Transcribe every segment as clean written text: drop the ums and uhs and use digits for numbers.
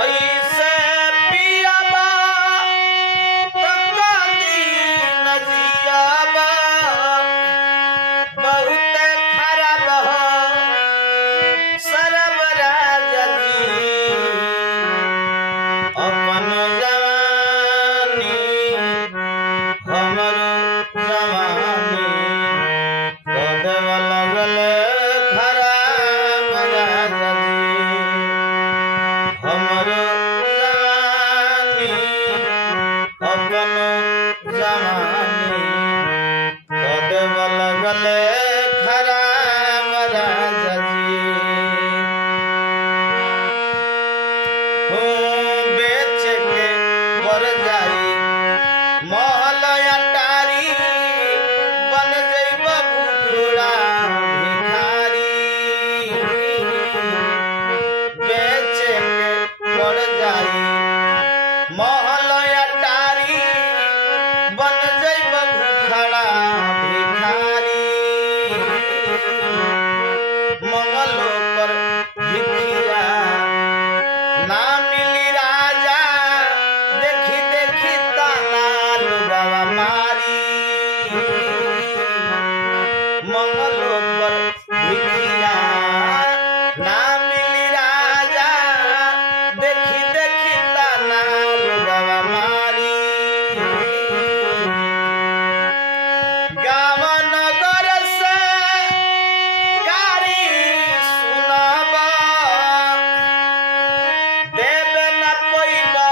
ऐसे पियाबा प्रकृति नजियाबा बहुत खराब हो सरबराज जी अपन जवानी हमर जवानी कदम लगल खराब राजा जी हमर जवानी अपन जवानी कदम लगल खराब राजा जी हो बेच के पर जाई महल अटारी बन जइब भूखड़ा भिखारी बेच के पर जाई महल अटारी बन जइब भूखड़ा भिखारी मंगलो पर भिखिया ना मिली राजा देखी देखी ताना लुगावा मारी मंगलो पर भिखिया ना मिली राजा देखी देखी ताना लुगावा मारी गाँव नगर से कारी सुनाबा देवे न पैबा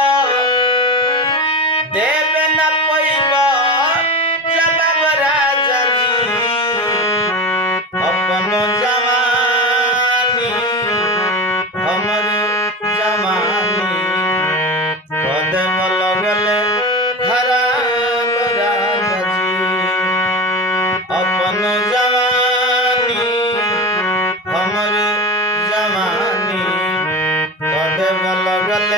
देवे न पैबा जवाब राजा जी अपन जवानी हमर जवानी कदम लगल खराब राजा जी अपन जवानी हमर जवानी कदम लगल